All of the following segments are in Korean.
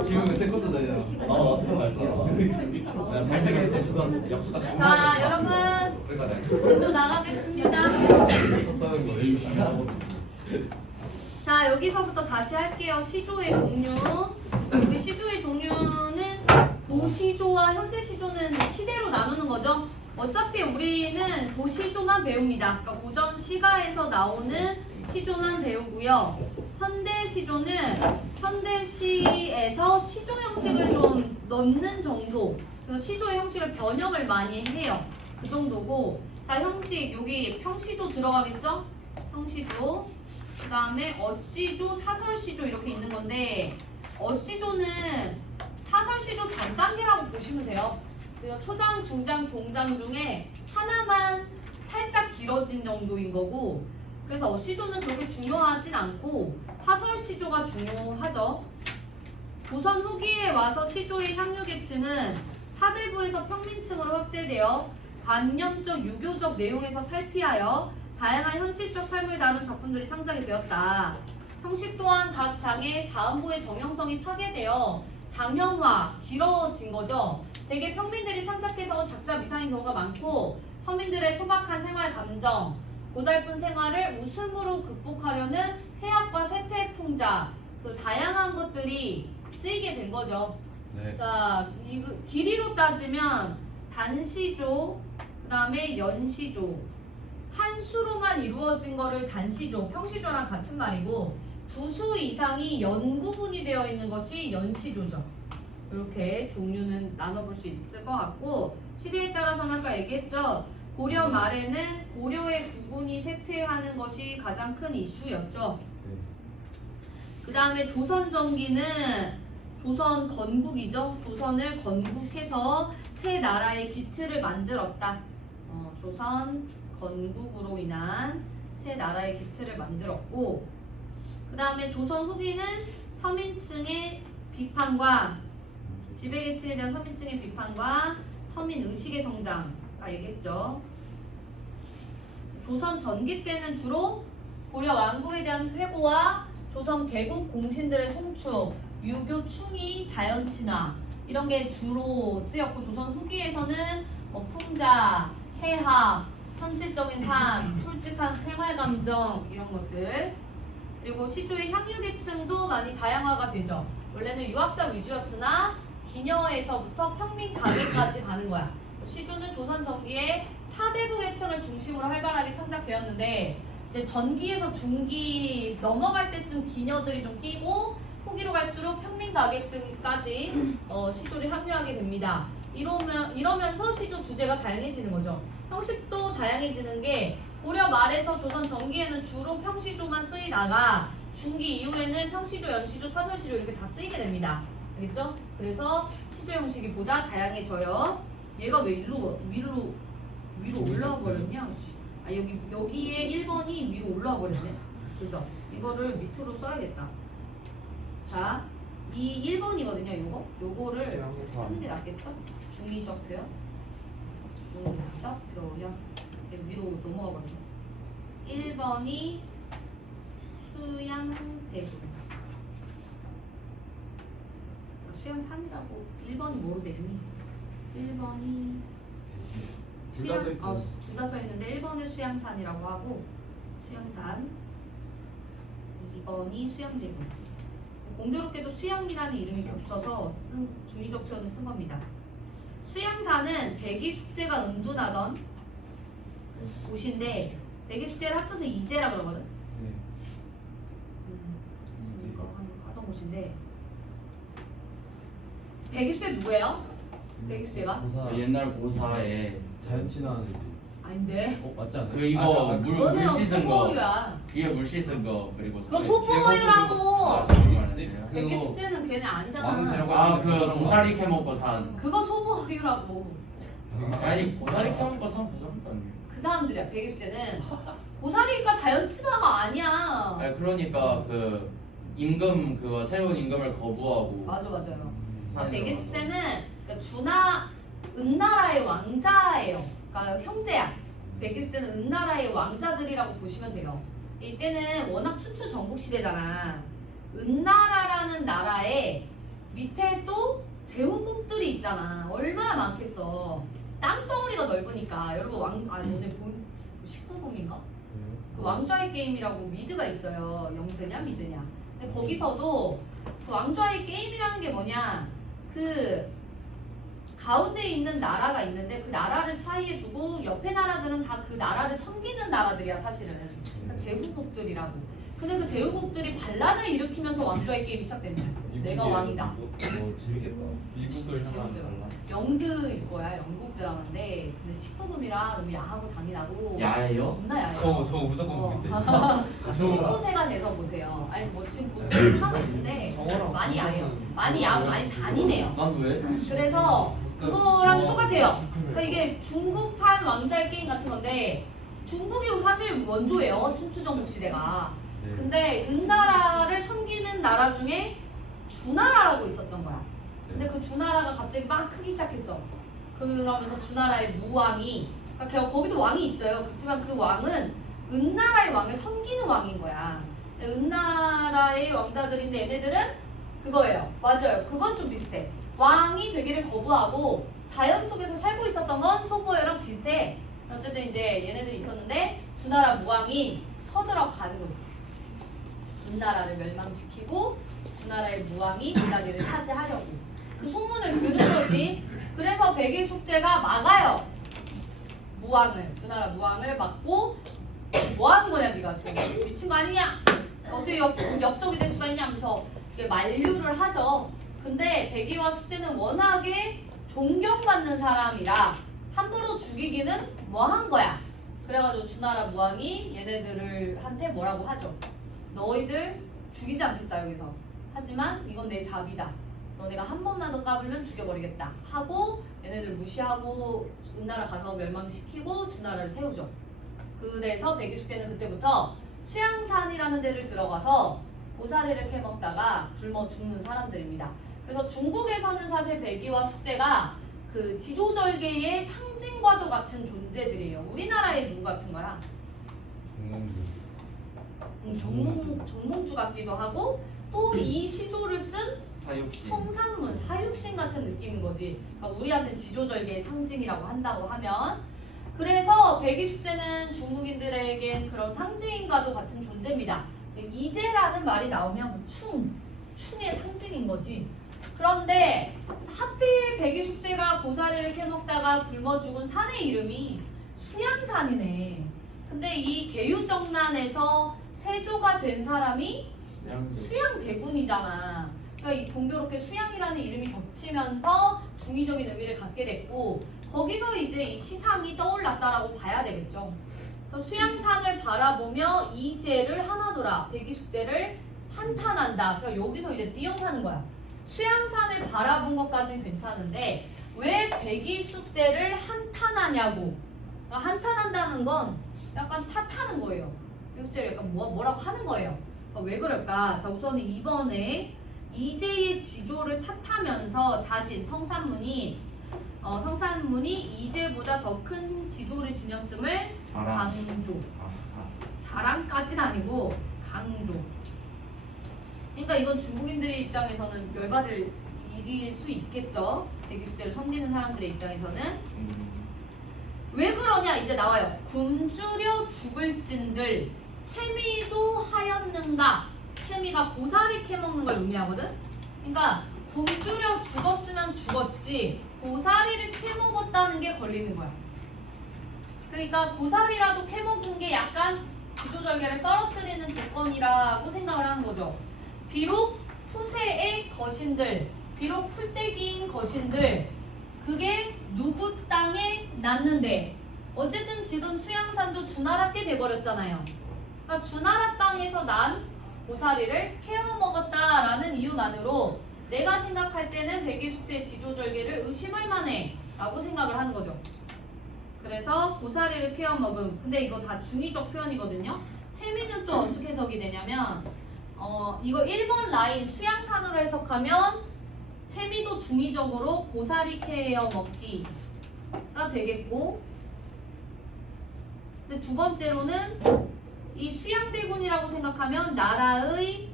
기분 태권도 다녀. 어, 태권도 갈 거야. 나 발차기 할때 주간 역수가 자, 여러분 그러니까 나 진도 나가겠습니다. 거 하고. 자, 여기서부터 다시 할게요. 시조의 종류. 우리 시조의 종류는 도시조와 현대시조는 시대로 나누는 거죠. 어차피 우리는 도시조만 배웁니다. 그러니까 고전 시가에서 나오는 시조만 배우고요. 현대시조는 현대시에서 시조 형식을 좀 넣는 정도. 그래서 시조 의 형식을 변형을 많이 해요. 그 정도고. 자, 형식 여기 평시조 들어가겠죠? 평시조. 그 다음에 어시조, 사설시조 이렇게 있는 건데 어시조는 사설시조 전 단계라고 보시면 돼요. 그래서 초장, 중장, 종장 중에 하나만 살짝 길어진 정도인 거고 그래서 어시조는 그렇게 중요하진 않고 사설 시조가 중요하죠. 조선 후기에 와서 시조의 향유 계층은 사대부에서 평민층으로 확대되어 관념적 유교적 내용에서 탈피하여 다양한 현실적 삶을 다룬 작품들이 창작이 되었다. 형식 또한 각 장의 사음보의 정형성이 파괴되어 장형화, 길어진 거죠. 대개 평민들이 창작해서 작자 미상인 경우가 많고 서민들의 소박한 생활 감정, 고달픈 생활을 웃음으로 극복하려는 해학과 세태 풍자, 그 다양한 것들이 쓰이게 된 거죠. 네. 자, 이 길이로 따지면 단시조, 그 다음에 연시조, 한 수로만 이루어진 거를 단시조, 평시조랑 같은 말이고 두 수 이상이 연구분이 되어 있는 것이 연시조죠. 이렇게 종류는 나눠볼 수 있을 것 같고 시대에 따라서는 아까 얘기했죠. 고려 말에는 고려의 구군이 쇠퇴하는 것이 가장 큰 이슈였죠. 네. 그 다음에 조선 전기는 조선 건국이죠. 조선을 건국해서 새 나라의 기틀을 만들었다. 어, 조선 건국으로 인한 새 나라의 기틀을 만들었고, 그 다음에 조선 후기는 서민층의 비판과 지배계층에 대한 서민층의 비판과 서민 의식의 성장, 아 얘기했죠. 조선 전기 때는 주로 고려 왕국에 대한 회고와 조선 개국 공신들의 송축, 유교 충이 자연 친화 이런 게 주로 쓰였고 조선 후기에서는 뭐 풍자, 해학, 현실적인 삶, 솔직한 생활 감정 이런 것들 그리고 시조의 향유 계층도 많이 다양화가 되죠. 원래는 유학자 위주였으나 기녀에서부터 평민 가게까지 가는 거야. 시조는 조선 전기의 사대부 계층을 중심으로 활발하게 창작되었는데 이제 전기에서 중기 넘어갈 때쯤 기녀들이 좀 끼고 후기로 갈수록 평민 가객 등까지 어, 시조를 합류하게 됩니다. 이러면 이러면서 시조 주제가 다양해지는 거죠. 형식도 다양해지는 게 고려 말에서 조선 전기에는 주로 평시조만 쓰이다가 중기 이후에는 평시조, 연시조, 사설시조 이렇게 다 쓰이게 됩니다. 알겠죠? 그래서 시조 형식이 보다 다양해져요. 얘가 왜 일로 위로 위로 올라와 버렸냐? 씨. 아 여기 여기에 1번이 위로 올라와 버렸네. 그죠? 이거를 밑으로 써야겠다. 자, 이 1번이거든요. 요거 요거를 쓰는 게 낫겠죠? 중의적 표현. 중의적 표현. 이렇게 위로 넘어가 버렸네. 1번이 수양 대부. 수양 산이라고 1번이 뭐로 됐니? 1번이 둘다 수양 써 어, 있어요. 둘다 써 있는데 1번을 수양산이라고 하고 수양산 2번이 수양대구 공교롭게도 수양이라는 이름이 겹쳐서 쓴 중의적 표현을 쓴 겁니다. 수양산은 대기 숙제가 은둔하던 곳인데 대기 숙제를 합쳐서 이제라 그러거든. 네. 음, 이거 하- 하던 곳인데 대기 숙제 누구예요? 대기 숙제가? 고사. 옛날 고사에 자연 친화하는 애들. 아닌데. 어 맞지 않아요? 그 이거 아, 아, 물- 그거는 물 씻은 거. 이게 물 씻은 거 그리고 그거 소- 소보유라고. 아, 말하세요? 그거 대기 숙제는 걔네 왕 아니잖아. 데려가- 아그 고사리 캐먹고 산 그거 소보유라고. 아니 고사리 캐먹고 산그 정도 아니에요 그 사람들이야. 배기 숙제는 고사리가 자연 친화가 아니야. 아 그러니까 그 임금 그거 새로운 임금을 거부하고 맞아 맞아요. 아, 사는 백의 거라서. 숙제는 그러니까 주나 은나라의 왕자예요. 그러니까 형제야. 백의 숙제는 은나라의 왕자들이라고 보시면 돼요. 이때는 워낙 춘추 전국 시대잖아. 은나라라는 나라에 밑 있잖아. 얼마나 많겠어. 땅덩어리가 넓으니까 여러분 왕 아니 오늘 본 19금인가? 그 왕좌의 게임이라고 미드가 있어요. 영드냐 미드냐. 근데 거기서도 그 왕좌의 게임이라는 게 뭐냐? 그 가운데 있는 나라가 있는데 그 나라를 사이에 두고 옆에 나라들은 다 그 나라를 섬기는 나라들이야 사실은. 그러니까 제후국들이라고. 근데 그 제후국들이 반란을 일으키면서 왕좌의 게임이 시작된다. 내가 왕이다. 어 재밌겠다. 미국을 향한 재밌어요. 달라. 영드일 거야 영국 드라마인데 근데 19금이라 너무 야하고 잔인하고 야해요? 겁나 야해요. 저, 저 무조건 어. 보겠대. 19세가 돼서 보세요. 아니 뭐 지금 보통 상관없는데 정어랑 많이 야해요. 많이 야 많이 잔인해요. 난 왜? 그래서 그거랑 똑같아요. 그러니까 이게 중국판 왕자의 게임 같은 건데 중국이 사실 원조예요. 춘추전국 시대가. 네. 근데 은나라를 섬기는 나라 중에 주나라라고 있었던 거야. 근데 그 주나라가 갑자기 막 크기 시작했어. 그러면서 주나라의 무왕이 그러니까 걔- 거기도 왕이 있어요. 그렇지만 그 왕은 은나라의 왕을 섬기는 왕인 거야. 은나라의 왕자들인데 얘네들은 그거예요. 맞아요. 그건 좀 비슷해. 왕이 되기를 거부하고 자연 속에서 살고 있었던 건 소고해랑 비슷해. 어쨌든 이제 얘네들이 있었는데 주나라 무왕이 쳐들어가는 거지. 은나라를 멸망시키고 주나라의 무왕이 그 자리를 차지하려고 그 소문을 들은 거지. 그래서 백일 숙제가 막아요. 무왕을 주나라 무왕을 막고 뭐 하는 거냐 네가 지금 미친 거 아니냐? 어떻게 역, 역적이 될 수가 있냐 하면서 이게 만류를 하죠. 근데 백이와 숙제는 워낙에 존경받는 사람이라 함부로 죽이기는 뭐 한 거야. 그래가지고 주나라 무왕이 얘네들을 한테 뭐라고 하죠. 너희들 죽이지 않겠다 여기서. 하지만 이건 내 잡이다. 너네가 한 번만 더 까불면 죽여버리겠다. 하고 얘네들 무시하고 은나라 가서 멸망시키고 주나라를 세우죠. 그래서 백이숙제는 그때부터 수양산이라는 데를 들어가서 고사리를 캐먹다가 굶어 죽는 사람들입니다. 그래서 중국에서는 사실 백이와 숙제가 그 지조절개의 상징과도 같은 존재들이에요. 우리나라에 누구 같은 거야? 음, 정몽, 정몽주 같기도 하고 또 이 시조를 쓴 사육신. 성산문, 사육신 같은 느낌인 거지. 그러니까 우리한테는 지조절개의 상징이라고 한다고 하면 그래서 백이 숙제는 중국인들에겐 그런 상징과도 같은 존재입니다. 이제라는 말이 나오면 뭐 충, 충의 상징인 거지. 그런데 하필 백이숙제가 고사리를 캐먹다가 굶어 죽은 산의 이름이 수양산이네. 근데 이 계유정난에서 세조가 된 사람이 수양대군이잖아. 그러니까 이 공교롭게 수양이라는 이름이 겹치면서 중의적인 의미를 갖게 됐고 거기서 이제 이 시상이 떠올랐다라고 봐야 되겠죠. 그래서 수양산을 바라보며 이제를 하나더라 백이숙제를 한탄한다. 그러니까 여기서 이제 띄용하는 거야. 수양산을 바라본 것까지는 괜찮은데 왜 백이숙제를 한탄하냐고. 그러니까 한탄한다는 건 약간 탓하는 거예요. 백이숙제를 약간 뭐, 뭐라고 하는 거예요. 어, 왜 그럴까? 자, 우선은 이번에 이재의 지조를 탓하면서 자신 성산문이 어, 성산문이 이제보다 더 큰 지조를 지녔음을 자랑. 강조. 아, 자랑까지는 아니고 강조. 그러니까 이건 중국인들의 입장에서는 열받을 일일 수 있겠죠. 대기숙제를 섬기는 사람들의 입장에서는 음. 왜 그러냐 이제 나와요. 굶주려 죽을진들 채미도 하였는가? 채미가 고사리 캐먹는 걸 의미하거든. 그러니까 굶주려 죽었으면 죽었지 고사리를 캐먹었다는 게 걸리는 거야. 그러니까 고사리라도 캐먹은 게 약간 지조절개를 떨어뜨리는 조건이라고 생각을 하는 거죠. 비록 후세의 거신들, 비록 풀떼기인 거신들, 그게 누구 땅에 났는데 어쨌든 지금 수양산도 주나라 때 돼버렸잖아요. 그러니까 주나라 땅에서 난 고사리를 캐어 먹었다라는 이유만으로 내가 생각할 때는 백이숙제 지조절개를 의심할 만해 라고 생각을 하는 거죠. 그래서 고사리를 캐어 먹음. 근데 이거 다 중의적 표현이거든요. 채미는 또 어떻게 해석이 되냐면 어 이거 1번 라인 수양산으로 해석하면 채미도 중의적으로 고사리 캐어 먹기가 되겠고 근데 두 번째로는 이 수양대군이라고 생각하면 나라의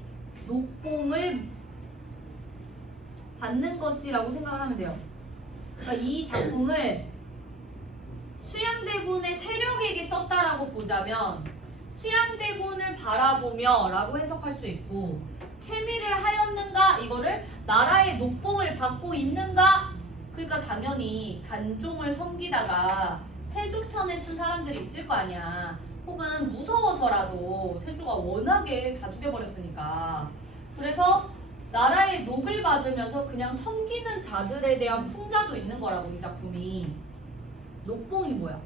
녹봉을 받는 것이라고 생각을 하면 돼요. 그러니까 이 작품을 수양대군의 세력에게 썼다라고 보자면 수양대군을 바라보며 라고 해석할 수 있고 채미를 하였는가? 이거를 나라의 녹봉을 받고 있는가? 그러니까 당연히 단종을 섬기다가 세조편에 쓴 사람들이 있을 거 아니야. 혹은 무서워서라도 세조가 워낙에 다 죽여버렸으니까. 그래서 나라의 녹을 받으면서 그냥 섬기는 자들에 대한 풍자도 있는 거라고 이 작품이. 녹봉이 뭐야?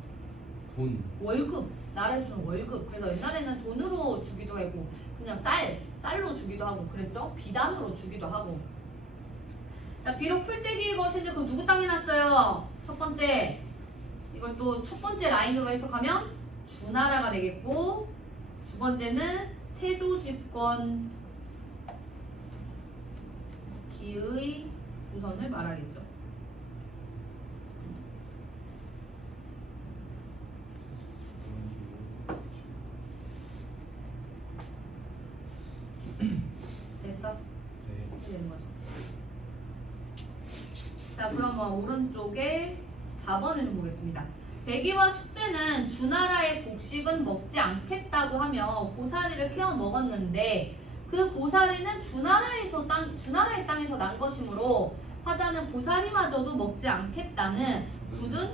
돈. 월급 나라에서 주는 월급. 그래서 옛날에는 돈으로 주기도 하고 그냥 쌀 쌀로 주기도 하고 그랬죠? 비단으로 주기도 하고. 자 비록 풀떼기의 것인데 그 누구 땅에 났어요? 첫 번째. 이걸 또 첫 번째 라인으로 해석하면 주나라가 되겠고 두 번째는 세조 집권 기의 조선을 말하겠죠 됐어? 네. 이렇게 되는 거죠. 자, 그러면 오른쪽에 4번을 좀 보겠습니다. 백이와 숙제는 주나라의 곡식은 먹지 않겠다고 하며 고사리를 캐어 먹었는데 그 고사리는 주나라에서 땅, 주나라의 땅에서 난 것이므로 화자는 고사리마저도 먹지 않겠다는 굳은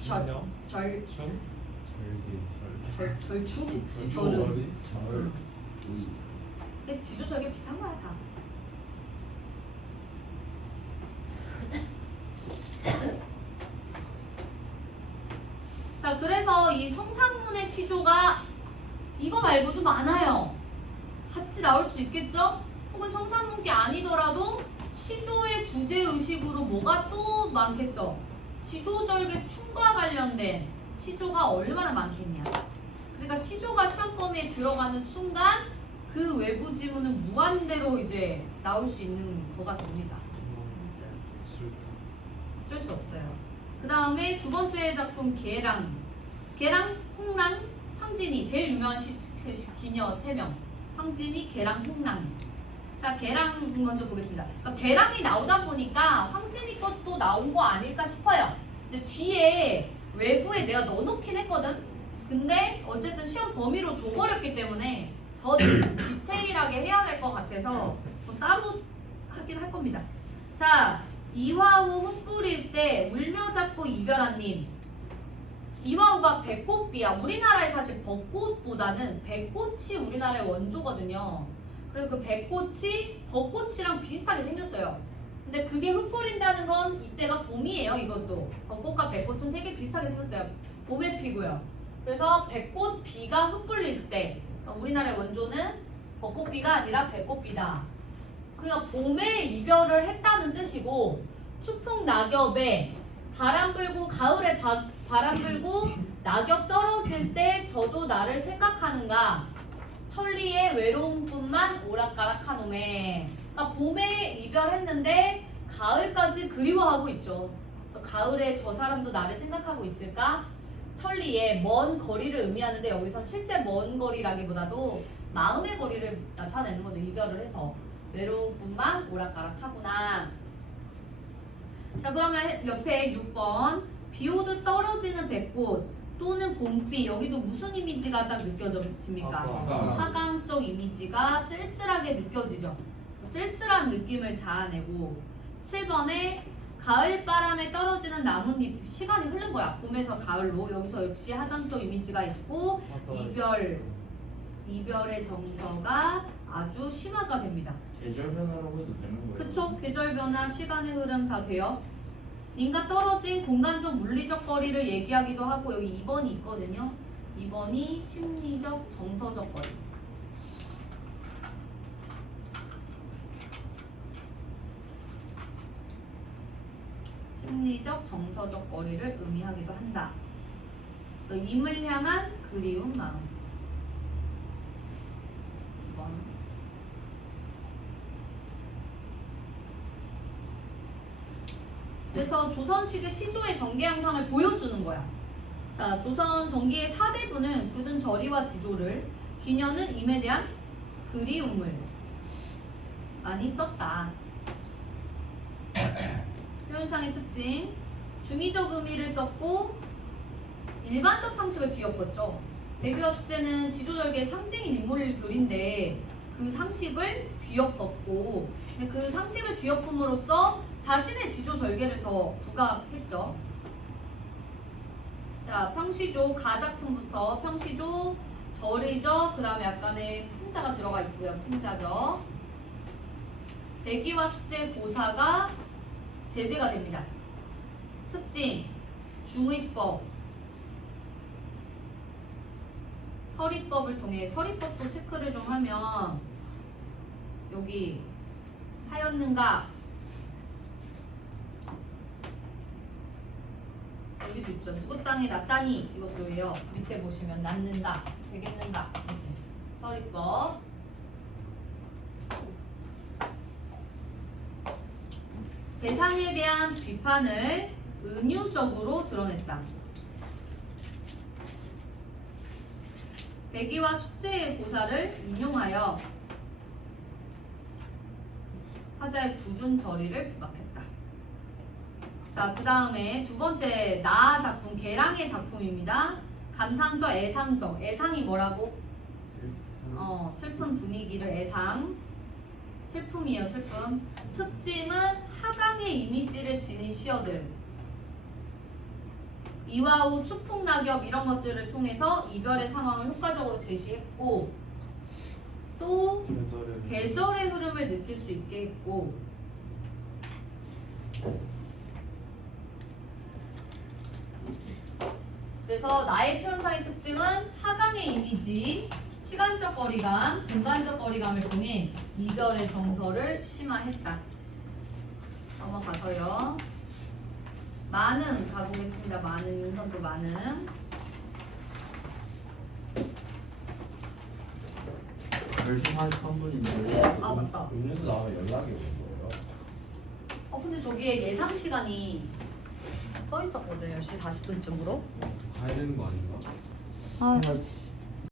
절, 절. 절? 절 절은. 절. 우이. 근데 지조 절개 비슷한 거야 다. 자 그래서 이 성상문의 시조가 이거 말고도 많아요. 같이 나올 수 있겠죠? 혹은 성상문게 아니더라도 시조의 주제 의식으로 뭐가 또 많겠어? 지조절개 춤과 관련된 시조가 얼마나 많겠냐? 그러니까 시조가 시험 범위에 들어가는 순간 그 외부 지문은 무한대로 이제 나올 수 있는 거가 됩니다. 어쩔 수 없어요. 그 다음에 두 번째 작품 개랑 개랑 홍랑 황진이 제일 유명한 시, 기녀 세 명. 황진이 개랑 홍랑. 자 개랑 먼저 보겠습니다. 그러니까 개랑이 나오다 보니까 황진이 것도 나온 거 아닐까 싶어요. 근데 뒤에 외부에 내가 넣어놓긴 했거든. 근데 어쨌든 시험 범위로 줘버렸기 때문에 더 디테일하게 해야 될 것 같아서 좀 따로 하긴 할 겁니다. 자, 이화우 흙뿌릴 때 울며 잡고 이별한님. 이화우가 배꽃비야. 우리나라에 사실 벚꽃보다는 배꽃이 우리나라의 원조거든요. 그래서 그 배꽃이 벚꽃이랑 비슷하게 생겼어요. 근데 그게 흙뿌린다는 건 이때가 봄이에요. 이것도 벚꽃과 배꽃은 되게 비슷하게 생겼어요. 봄에 피고요. 그래서 배꽃비가 흙뿌릴 때 그러니까 우리나라의 원조는 벚꽃비가 아니라 배꽃비다. 그냥 봄에 이별을 했다는 뜻이고 추풍 낙엽에 바람 불고 가을에 바, 바람 불고 낙엽 떨어질 때 저도 나를 생각하는가? 천리의 외로움뿐만 오락가락하노매. 그러니까 봄에 이별했는데 가을까지 그리워하고 있죠. 가을에 저 사람도 나를 생각하고 있을까? 천리의 먼 거리를 의미하는데 여기선 실제 먼 거리라기보다도 마음의 거리를 나타내는 거죠 이별을 해서 외로움뿐만 오락가락하구나. 자 그러면 옆에 6번. 비 오듯 떨어지는 백꽃 또는 봄비. 여기도 무슨 이미지가 딱 느껴집니까? 아까 화강적 이미지가 쓸쓸하게 느껴지죠. 쓸쓸한 느낌을 자아내고. 7번에 가을 바람에 떨어지는 나뭇잎. 시간이 흐른 거야. 봄에서 가을로. 여기서 역시 하강적 이미지가 있고 이별. 이별의 정서가 아주 심화가 됩니다. 계절 변화라고 해도 되는 거예요. 그쵸? 계절 변화, 시간의 흐름 다 돼요. 님과 떨어진 공간적 물리적 거리를 얘기하기도 하고 여기 2번이 있거든요. 2번이 심리적 정서적 거리. 심리적 정서적 거리를 의미하기도 한다. 그 임을 향한 그리운 마음. 2번. 그래서 조선시대 시조의 전개 양상을 보여주는 거야. 자, 조선 전기의 4대부는 굳은 절이와 지조를, 기녀는 임에 대한 그리움을 많이 썼다. 표현상의 특징 중의적 의미를 썼고 일반적 상식을 뒤엎었죠. 배교와 숙제는 지조절개의 상징인 인물들인데 그 상식을 뒤엎었고 그 상식을 뒤엎음으로써 자신의 지조 절개를 더 부각했죠. 자, 평시조 가작품부터 평시조 절의적 그 다음에 약간의 풍자가 들어가 있고요. 풍자죠. 배기와 숙제 고사가 제재가 됩니다. 특징 중의법 서리법을 통해 서리법도 체크를 좀 하면 여기 하였는가 여기도 있죠. 누구 땅에 났다니 이것도 왜요? 밑에 보시면 낳는가 되겠는가 서리법 대상에 대한 비판을 은유적으로 드러냈다. 배기와 숙제의 고사를 인용하여 화자의 굳은 저리를 부각했다. 자, 그 다음에 두 번째 나 작품, 개랑의 작품입니다. 감상저, 애상저. 애상이 뭐라고? 어, 슬픈 분위기를 애상. 슬픔이에요, 슬픔. 특징은 하강의 이미지를 지닌 시어들. 이와우, 추풍 낙엽 이런 것들을 통해서 이별의 상황을 효과적으로 제시했고 또 계절은 계절의 흐름을 느낄 수 있게 했고 그래서 나의 표현사의 특징은 하강의 이미지, 시간적 거리감, 공간적 거리감을 통해 이별의 정서를 심화했다. 넘어가서요. 많은 가보겠습니다. 많은 인선도 많은. 열심히 한 3분인데 아 맞다. 음료수 나오면 연락이 오는 거예요? 어 근데 저기에 예상 시간이 써 있었거든 10시 40분쯤으로. 가야 되는 거 아닌가? 아